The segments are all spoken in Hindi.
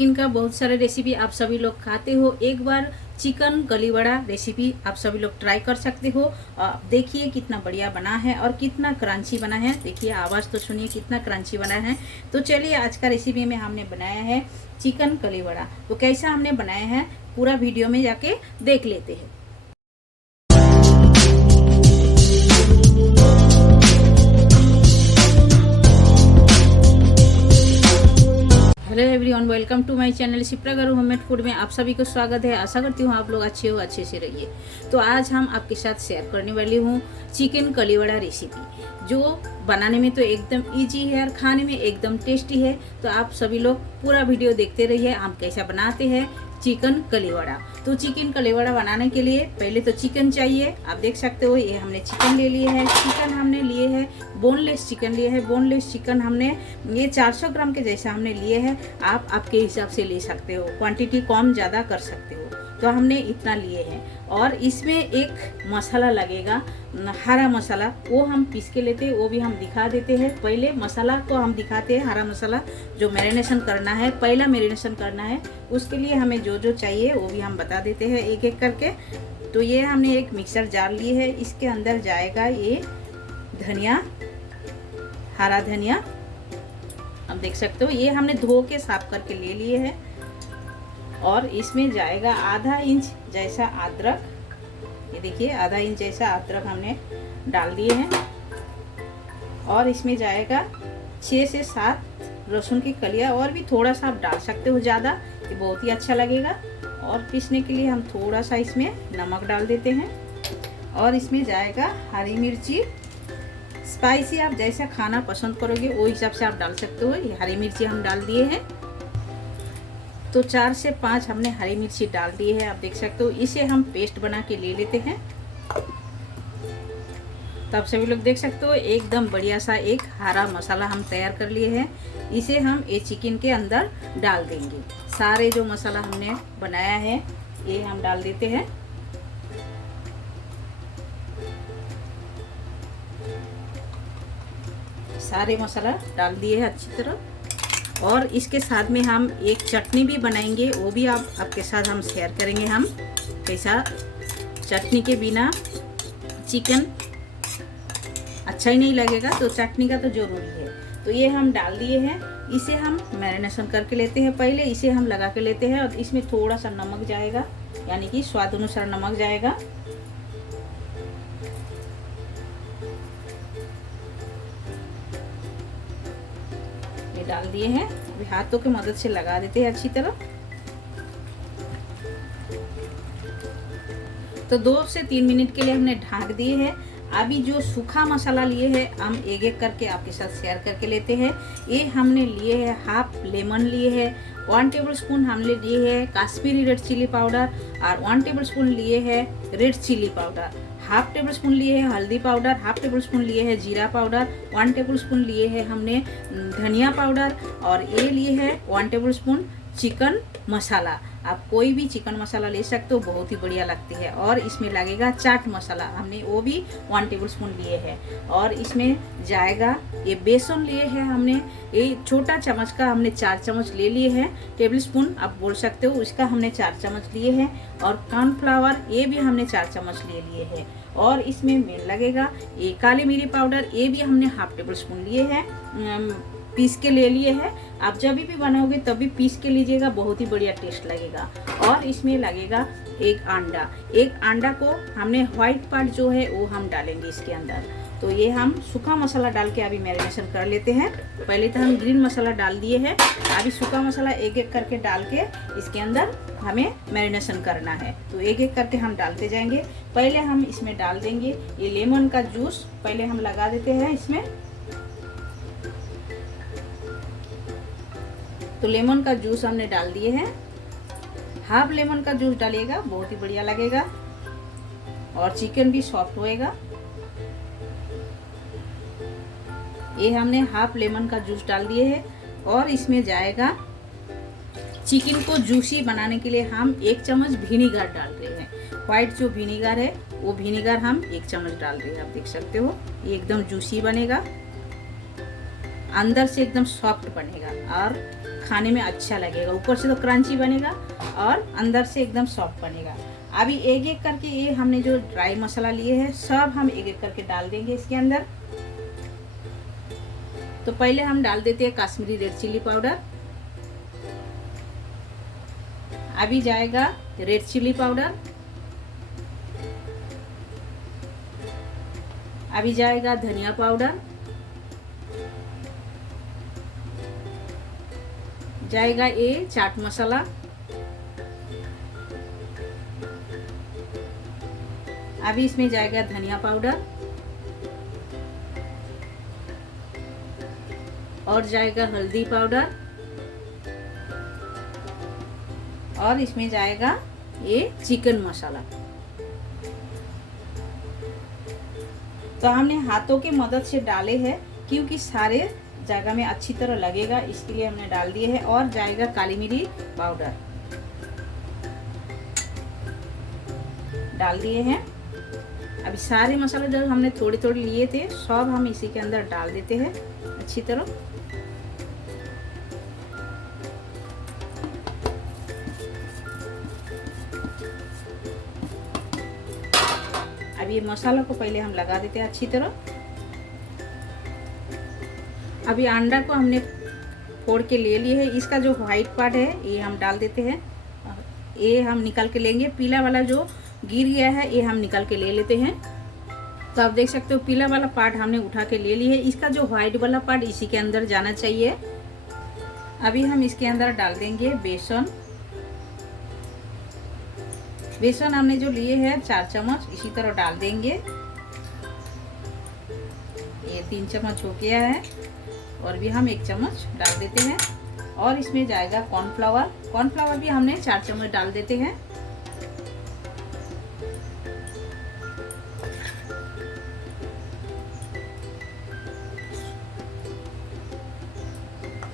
चिकन का बहुत सारे रेसिपी आप सभी लोग खाते हो। एक बार चिकन कली वड़ा रेसिपी आप सभी लोग ट्राई कर सकते हो। देखिए कितना बढ़िया बना है और कितना क्रंची बना है। देखिए आवाज़ तो सुनिए कितना क्रंची बना है। तो चलिए आज का रेसिपी में हमने बनाया है चिकन कली वड़ा। तो कैसा हमने बनाया है पूरा वीडियो में जाके देख लेते हैं। Hello everyone, welcome to my channel Shipra garu homemade food में आप सभी को स्वागत है। आशा करती हूँ आप लोग अच्छे हो, अच्छे से रहिए। तो आज हम आपके साथ शेयर करने वाली हूँ चिकन कली वड़ा रेसिपी, जो बनाने में तो एकदम इजी है और खाने में एकदम टेस्टी है। तो आप सभी लोग पूरा वीडियो देखते रहिए हम कैसा बनाते हैं चिकन कली वड़ा। तो चिकन कली वड़ा बनाने के लिए पहले तो चिकन चाहिए। आप देख सकते हो ये हमने चिकन ले लिए है। चिकन हमने लिए है बोनलेस चिकन लिए है। बोनलेस चिकन हमने ये 400 ग्राम के जैसा हमने लिए है। आप आपके हिसाब से ले सकते हो, क्वांटिटी कम ज़्यादा कर सकते हो। तो हमने इतना लिए हैं। और इसमें एक मसाला लगेगा, हरा मसाला, वो हम पीस के लेते हैं, वो भी हम दिखा देते हैं। पहले मसाला को हम दिखाते हैं, हरा मसाला जो मैरिनेशन करना है, पहला मैरिनेशन करना है, उसके लिए हमें जो जो चाहिए वो भी हम बता देते हैं एक एक करके। तो ये हमने एक मिक्सर जार ली है, इसके अंदर जाएगा ये धनिया, हरा धनिया, आप देख सकते हो। ये हमने धो के साफ करके ले लिए है। और इसमें जाएगा आधा इंच जैसा अदरक, ये देखिए आधा इंच जैसा अदरक हमने डाल दिए हैं। और इसमें जाएगा 6 से 7 लहसुन की कलियां, और भी थोड़ा सा आप डाल सकते हो ज़्यादा, ये बहुत ही अच्छा लगेगा। और पीसने के लिए हम थोड़ा सा इसमें नमक डाल देते हैं। और इसमें जाएगा हरी मिर्ची, स्पाइसी आप जैसा खाना पसंद करोगे वो हिसाब से आप डाल सकते हो। ये हरी मिर्ची हम डाल दिए हैं। तो 4 से 5 हमने हरी मिर्ची डाल दी है, आप देख सकते हो। इसे हम पेस्ट बना के ले लेते हैं। तो आप सभी लोग देख सकते हो एकदम बढ़िया सा एक हरा मसाला हम तैयार कर लिए हैं। इसे हम ये चिकन के अंदर डाल देंगे। सारे जो मसाला हमने बनाया है ये हम डाल देते हैं। सारे मसाला डाल दिए हैं अच्छी तरह। और इसके साथ में हम एक चटनी भी बनाएंगे, वो भी आपके साथ हम शेयर करेंगे हम कैसा। चटनी के बिना चिकन अच्छा ही नहीं लगेगा, तो चटनी का तो जरूरी है। तो ये हम डाल दिए हैं। इसे हम मैरिनेशन करके लेते हैं। पहले इसे हम लगा के लेते हैं और इसमें थोड़ा सा नमक जाएगा, यानी कि स्वाद अनुसार नमक जाएगा। ये डाल दिए हैं। अभी हाथों की मदद से लगा देते हैं अच्छी तरह। तो 2 से 3 मिनट के लिए हमने ढक दिए हैं। अभी जो सूखा मसाला लिए हैं हम एक एक करके आपके साथ शेयर करके लेते हैं। ये हमने लिए हैं हाफ लेमन लिए हैं, 1 टेबल स्पून हमने लिए हैं काश्मीरी रेड चिली पाउडर, और 1 टेबल स्पून लिए हैं red chilli powder, half tablespoon लिए हैं हल्दी पाउडर, हाफ टेबल स्पून लिए हैं जीरा पाउडर, 1 टेबल स्पून लिए हैं हमने धनिया पाउडर, और ये लिए हैं 1 टेबल स्पून चिकन मसाला। आप कोई भी चिकन मसाला ले सकते हो, बहुत ही बढ़िया लगती है। और इसमें लगेगा चाट मसाला, हमने वो भी 1 टेबल स्पून लिए हैं। और इसमें जाएगा ये बेसन लिए हैं हमने, ये छोटा चम्मच का हमने 4 चम्मच ले लिए हैं, टेबल स्पून आप बोल सकते हो, उसका हमने 4 चम्मच लिए हैं। और कॉर्नफ्लावर ये भी हमने 4 चम्मच ले लिए हैं। और इसमें मेन लगेगा ये काली मिरी पाउडर, ये भी हमने हाफ टेबल स्पून लिए हैं, पीस के ले लिए हैं। आप जब भी बनाओगे तभी पीस के लीजिएगा, बहुत ही बढ़िया टेस्ट लगेगा। और इसमें लगेगा एक अंडा। एक अंडा को हमने व्हाइट पार्ट जो है वो हम डालेंगे इसके अंदर। तो ये हम सूखा मसाला डाल के अभी मैरिनेशन कर लेते हैं। पहले तो हम ग्रीन मसाला डाल दिए हैं, अभी सूखा मसाला एक एक करके डाल के इसके अंदर हमें मैरिनेशन करना है। तो एक एक करके हम डालते जाएंगे। पहले हम इसमें डाल देंगे ये लेमन का जूस, पहले हम लगा देते हैं इसमें। तो लेमन का जूस हमने डाल दिए हैं, हाफ लेमन का जूस डालिएगा, बहुत ही बढ़िया लगेगा और चिकन भी सॉफ्ट होएगा। ये हमने हाफ लेमन का जूस डाल दिए है। और इसमें जाएगा चिकन को जूसी बनाने के लिए हम 1 चम्मच विनीगर डाल रहे हैं। व्हाइट जो विनीगर है वो विनीगर हम 1 चम्मच डाल रहे हैं, आप देख सकते हो। ये एकदम जूसी बनेगा, अंदर से एकदम सॉफ्ट बनेगा और खाने में अच्छा लगेगा। ऊपर से तो क्रंची बनेगा और अंदर से एकदम सॉफ्ट बनेगा। अभी एक एक करके ये हमने जो ड्राई मसाला लिए हैं सब हम एक एक करके डाल देंगे इसके अंदर। तो पहले हम डाल देते हैं कश्मीरी रेड चिल्ली पाउडर। अभी जाएगा रेड चिल्ली पाउडर। अभी जाएगा धनिया पाउडर, जाएगा ये चाट मसाला, अभी इसमें जाएगा धनिया पाउडर और जाएगा हल्दी पाउडर और इसमें जाएगा ये चिकन मसाला। तो हमने हाथों की मदद से डाले हैं क्योंकि सारे जगह में अच्छी तरह लगेगा, इसके लिए हमने डाल दिए हैं। और जाएगा काली मिर्च पाउडर डाल दिए हैं। अभी सारे मसाले जो हमने थोड़े थोड़े लिए थे सब हम इसी के अंदर डाल देते हैं अच्छी तरह। अब ये मसाला को पहले हम लगा देते हैं अच्छी तरह। अभी अंडा को हमने फोड़ के ले लिए है, इसका जो व्हाइट पार्ट है ये हम डाल देते हैं। ये हम निकाल के लेंगे, पीला वाला जो गिर गया है ये हम निकाल के ले लेते हैं। तो आप देख सकते हो पीला वाला पार्ट हमने उठा के ले लिया है, इसका जो व्हाइट वाला पार्ट इसी के अंदर जाना चाहिए। अभी हम इसके अंदर डाल देंगे बेसन। बेसन हमने जो लिए हैं 4 चम्मच इसी तरह डाल देंगे। ये 3 चम्मच हो गया है और भी हम 1 चम्मच डाल देते हैं। और इसमें जाएगा कॉर्नफ्लावर। कॉर्नफ्लावर भी हमने 4 चम्मच डाल देते हैं।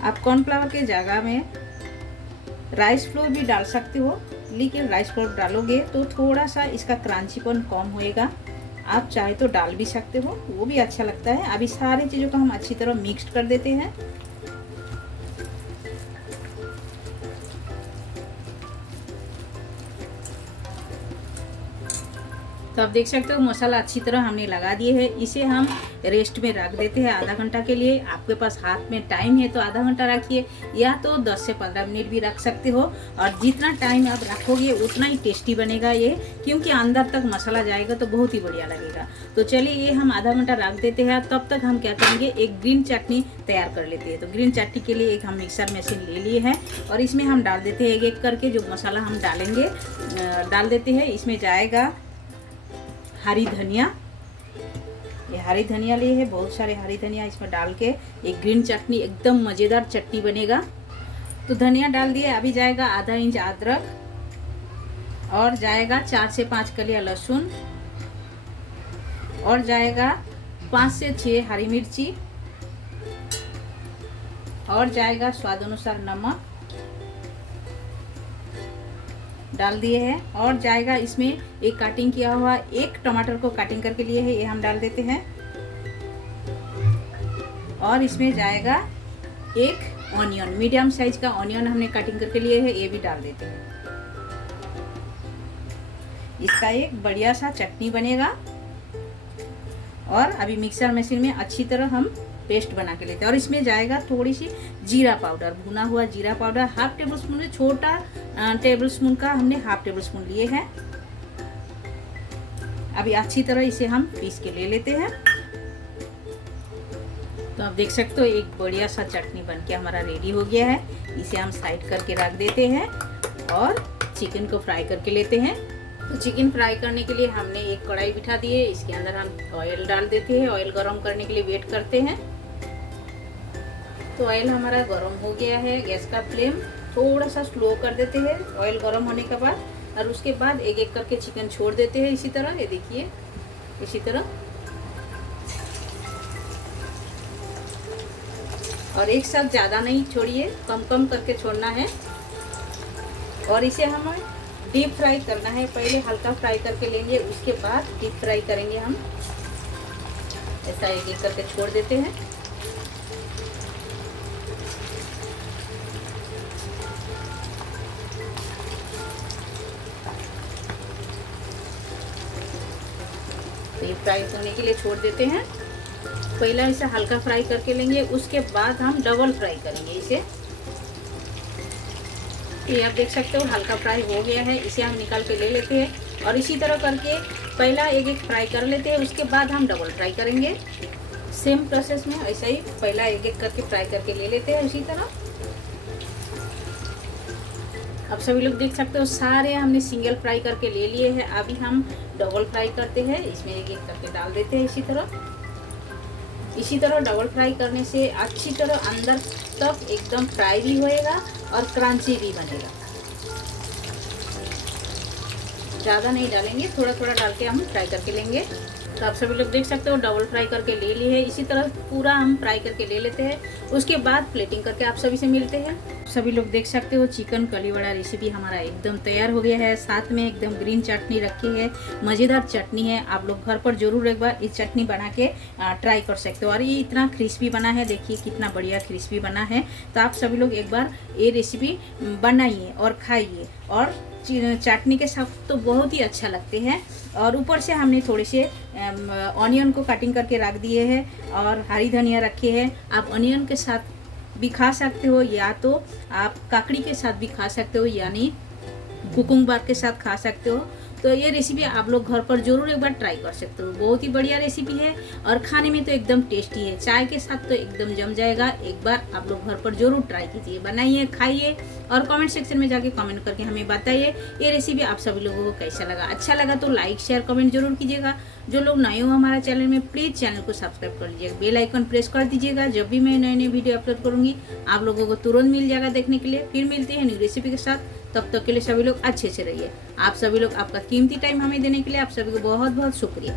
आप कॉर्नफ्लावर के जगह में राइस फ्लोर भी डाल सकते हो, लेकिन राइस फ्लोर डालोगे तो थोड़ा सा इसका क्रंचीपन कम होएगा। आप चाहे तो डाल भी सकते हो, वो भी अच्छा लगता है। अभी सारी चीज़ों को हम अच्छी तरह मिक्स कर देते हैं। तो आप देख सकते हो मसाला अच्छी तरह हमने लगा दिए है। इसे हम रेस्ट में रख देते हैं आधा घंटा के लिए। आपके पास हाथ में टाइम है तो आधा घंटा रखिए, या तो 10 से 15 मिनट भी रख सकते हो। और जितना टाइम आप रखोगे उतना ही टेस्टी बनेगा ये, क्योंकि अंदर तक मसाला जाएगा तो बहुत ही बढ़िया लगेगा। तो चलिए ये हम आधा घंटा रख देते हैं। तब तक हम क्या करेंगे, एक ग्रीन चटनी तैयार कर लेते हैं। तो ग्रीन चटनी के लिए एक हम मिक्सर मशीन ले लिए हैं और इसमें हम डाल देते हैं एक एक करके जो मसाला हम डालेंगे डाल देते हैं। इसमें जाएगा हरी धनिया, ये हरी धनिया लिए है, बहुत सारे हरी धनिया इसमें डाल के एक ग्रीन चटनी एकदम मज़ेदार चटनी बनेगा। तो धनिया डाल दिए। अभी जाएगा आधा इंच अदरक और जाएगा 4 से 5 कलियां लहसुन और जाएगा 5 से 6 हरी मिर्ची और जाएगा स्वाद अनुसार नमक डाल दिए हैं। और जाएगा इसमें एक कटिंग किया हुआ एक टमाटर को कटिंग करके लिए है, ये हम डाल देते हैं। और इसमें जाएगा एक ऑनियन, मीडियम साइज का ऑनियन हमने कटिंग करके लिए है, ये भी डाल देते हैं। इसका एक बढ़िया सा चटनी बनेगा। और अभी मिक्सर मशीन में अच्छी तरह हम पेस्ट बना के लेते हैं। और इसमें जाएगा थोड़ी सी जीरा पाउडर, भुना हुआ जीरा पाउडर, हाफ टेबल स्पून में, छोटा टेबल स्पून का हमने हाफ टेबल स्पून लिए हैं। अभी अच्छी तरह इसे हम पीस के ले लेते हैं। तो आप देख सकते हो एक बढ़िया सा चटनी बनके हमारा रेडी हो गया है। इसे हम साइड करके रख देते हैं और चिकन को फ्राई करके लेते हैं। तो चिकन फ्राई करने के लिए हमने एक कढ़ाई बिठा दी है, इसके अंदर हम ऑयल डाल देते हैं। ऑयल गरम करने के लिए वेट करते हैं। तो ऑयल हमारा गरम हो गया है। गैस का फ्लेम थोड़ा सा स्लो कर देते हैं ऑयल गरम होने के बाद, और उसके बाद एक एक करके चिकन छोड़ देते हैं इसी तरह। ये देखिए इसी तरह, और एक साथ ज़्यादा नहीं छोड़िए, कम कम करके छोड़ना है। और इसे हमें डीप फ्राई करना है। पहले हल्का फ्राई करके लेंगे, उसके बाद डीप फ्राई करेंगे हम। ऐसा एक एक करके छोड़ देते हैं। ये फ्राई होने के लिए छोड़ देते हैं। पहला इसे हल्का फ्राई करके लेंगे, उसके बाद हम डबल फ्राई करेंगे इसे। ये आप देख सकते हो हल्का फ्राई हो गया है, इसे हम निकाल के ले लेते हैं। और इसी तरह करके पहला एक एक फ्राई कर लेते हैं, उसके बाद हम डबल फ्राई करेंगे। सेम प्रोसेस में ऐसा ही पहला एक एक करके फ्राई करके ले लेते हैं उसी तरह। अब सभी लोग देख सकते हो सारे हमने सिंगल फ्राई करके ले लिए हैं। अभी हम डबल फ्राई करते हैं, इसमें एक एक करके डाल देते हैं इसी तरह डबल फ्राई करने से अच्छी तरह अंदर तक एकदम फ्राई भी होएगा और क्रंची भी बनेगा। ज़्यादा नहीं डालेंगे, थोड़ा थोड़ा डाल के हम फ्राई करके लेंगे। तो आप सभी लोग देख सकते हो डबल फ्राई करके ले लिए है। इसी तरह पूरा हम फ्राई करके ले लेते हैं, उसके बाद प्लेटिंग करके आप सभी से मिलते हैं। सभी लोग देख सकते हो चिकन कलीवाड़ा रेसिपी हमारा एकदम तैयार हो गया है। साथ में एकदम ग्रीन चटनी रखी है, मज़ेदार चटनी है। आप लोग घर पर जरूर एक बार इस चटनी बना के ट्राई कर सकते हो। और ये इतना क्रिस्पी बना है, देखिए कितना बढ़िया क्रिस्पी बना है। तो आप सभी लोग एक बार ये रेसिपी बनाइए और खाइए, और चटनी के साथ तो बहुत ही अच्छा लगते हैं। और ऊपर से हमने थोड़े से ऑनियन को कटिंग करके रख दिए हैं और हरी धनिया रखे हैं। आप ऑनियन के साथ भी खा सकते हो, या तो आप काकड़ी के साथ भी खा सकते हो, यानी कुकुम्बर के साथ खा सकते हो। तो ये रेसिपी आप लोग घर पर जरूर एक बार ट्राई कर सकते हो। बहुत ही बढ़िया रेसिपी है और खाने में तो एकदम टेस्टी है। चाय के साथ तो एकदम जम जाएगा। एक बार आप लोग घर पर जरूर ट्राई कीजिए, बनाइए, खाइए और कमेंट सेक्शन में जाके कमेंट करके हमें बताइए ये रेसिपी आप सभी लोगों को कैसा लगा। अच्छा लगा तो लाइक शेयर कमेंट जरूर कीजिएगा। जो लोग नए हो हमारा चैनल में, प्लीज़ चैनल को सब्सक्राइब कर लीजिएगा, बेल आइकन प्रेस कर दीजिएगा। जब भी मैं नए नए वीडियो अपलोड करूँगी आप लोगों को तुरंत मिल जाएगा देखने के लिए। फिर मिलते हैं न्यू रेसिपी के साथ, तब तक के लिए सभी लोग अच्छे से रहिए। आप सभी लोग आपका कीमती टाइम हमें देने के लिए आप सभी को बहुत बहुत शुक्रिया।